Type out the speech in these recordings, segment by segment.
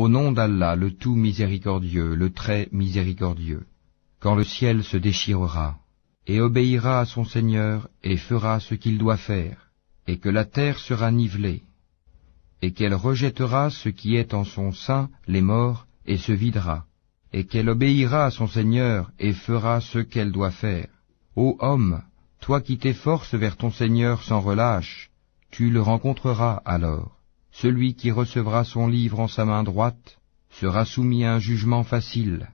Au nom d'Allah, le tout miséricordieux, le très miséricordieux, quand le ciel se déchirera, et obéira à son Seigneur, et fera ce qu'il doit faire, et que la terre sera nivelée, et qu'elle rejettera ce qui est en son sein, les morts, et se videra, et qu'elle obéira à son Seigneur, et fera ce qu'elle doit faire. Ô homme, toi qui t'efforces vers ton Seigneur sans relâche, tu le rencontreras alors. Celui qui recevra son livre en sa main droite sera soumis à un jugement facile,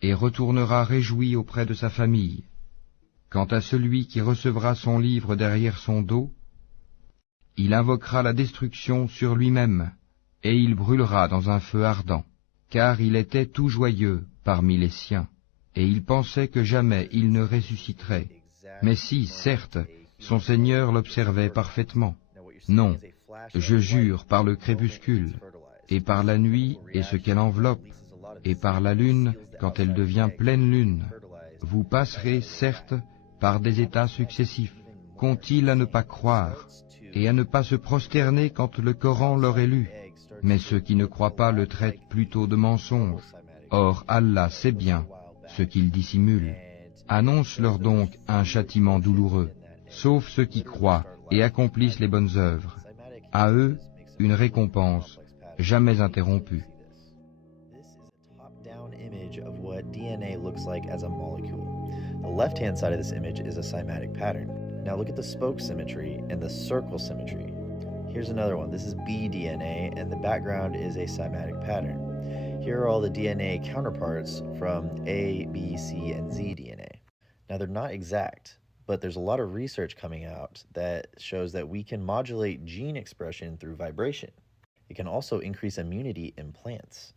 et retournera réjoui auprès de sa famille. Quant à celui qui recevra son livre derrière son dos, il invoquera la destruction sur lui-même, et il brûlera dans un feu ardent, car il était tout joyeux parmi les siens, et il pensait que jamais il ne ressusciterait. Mais si, certes, son Seigneur l'observait parfaitement. Non, je jure par le crépuscule, et par la nuit et ce qu'elle enveloppe, et par la lune quand elle devient pleine lune. Vous passerez, certes, par des états successifs. Qu'ont-ils à ne pas croire, et à ne pas se prosterner quand le Coran leur est lu? Mais ceux qui ne croient pas le traitent plutôt de mensonge. Or Allah sait bien ce qu'ils dissimulent. Annonce-leur donc un châtiment douloureux, sauf ceux qui croient et accomplissent les bonnes œuvres. À eux, une récompense jamais interrompue. Top-down image of what DNA looks like as a molecule. The left-hand side of this image is a cymatic pattern. Now look at the spoke symmetry and the circle symmetry. Here's another one. This is bDNA, and the background is a cymatic pattern. Here are all the DNA counterparts from A, B, C, and Z DNA. Now they're not exact, but there's a lot of research coming out that shows that we can modulate gene expression through vibration. It can also increase immunity in plants.